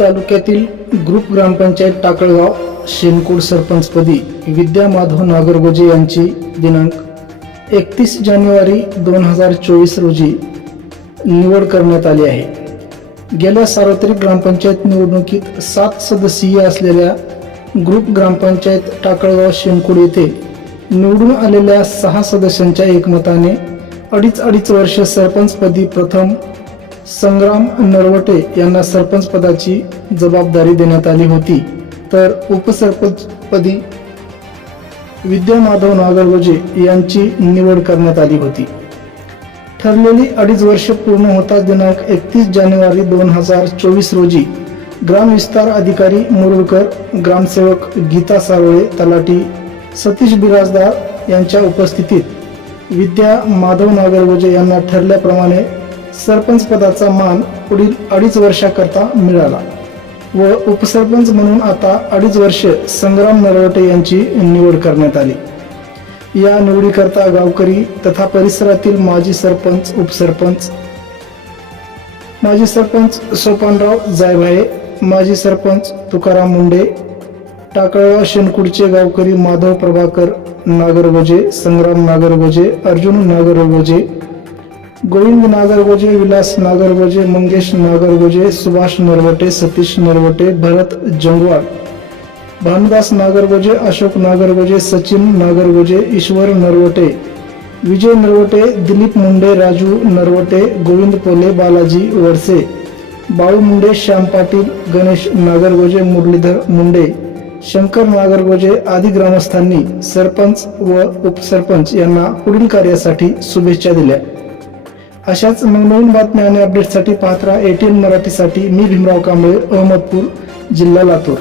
तालुक्यातील ग्रुप ग्रामपंचायत टाकळगाव शेनकोड सरपंचपदी विद्या माधव नागरगोजे यांची दिनांक एकतीस जानेवारी दोन हजार चोवीस रोजी निवड करण्यात आली आहे. गेल्या सार्वत्रिक ग्रामपंचायत निवडणुकीत सात सदस्यीय असलेल्या ग्रुप ग्रामपंचायत टाकळगाव शेनकोड येथे निवडून आलेल्या सहा सदस्यांच्या एकमताने अडीच अडीच वर्ष सरपंचपदी प्रथम संग्राम नरवटे यांना सरपंच पदाची जबाबदारी देण्यात आली होती. तर उपसरपंचपदी विद्या माधव नागरगोजे यांची निवड करण्यात आली होती. ठरलेली अडीच वर्ष पूर्ण होताच दिनांक एकतीस जानेवारी दोन हजार चोवीस रोजी. ग्रामविस्तार अधिकारी मुरुडकर ग्रामसेवक गीता सावळे तलाठी सतीश बिराजदार यांच्या उपस्थितीत विद्या माधव नागरगोजे यांना ठरल्याप्रमाणे सरपंच पदाचा मान पुढील अडीच वर्षाकरता मिळाला. व उपसरपंच म्हणून आता अडीच वर्ष संग्राम नरवटे यांची निवड करण्यात आली. या निवडीकरता गावकरी तथा परिसरातील माजी सरपंच उपसरपंच माजी सरपंच सोपानराव जायभाये माजी सरपंच तुकाराम मुंडे टाकळगाव शेनकुडचे गावकरी माधव प्रभाकर नागरगोजे संग्राम नागरगोजे अर्जुन नागरगोजे गोविंद नागरगोजे विलास नागरगोजे मंगेश नागरगोजे सुभाष नरवटे सतीश नरवटे भरत जंगवाड. भानुदास नागरगोजे अशोक नागरगोजे सचिन नागरगोजे ईश्वर नरवटे. विजय नरवटे दिलीप मुंडे राजू नरवटे गोविंद पोले बालाजी वडसे. बाळू मुंडे श्याम पाटील गणेश नागरगोजे मुरलीधर मुंडे. शंकर नागरगोजे आदी ग्रामस्थांनी सरपंच व उपसरपंच यांना पुढील कार्यासाठी शुभेच्छा दिल्या. अशाच नवनवीन बातम्या आणि अपडेटसाठी पाहत राहा एटीएन मराठीसाठी मी भीमराव कांबळे अहमदपूर जिल्हा लातूर.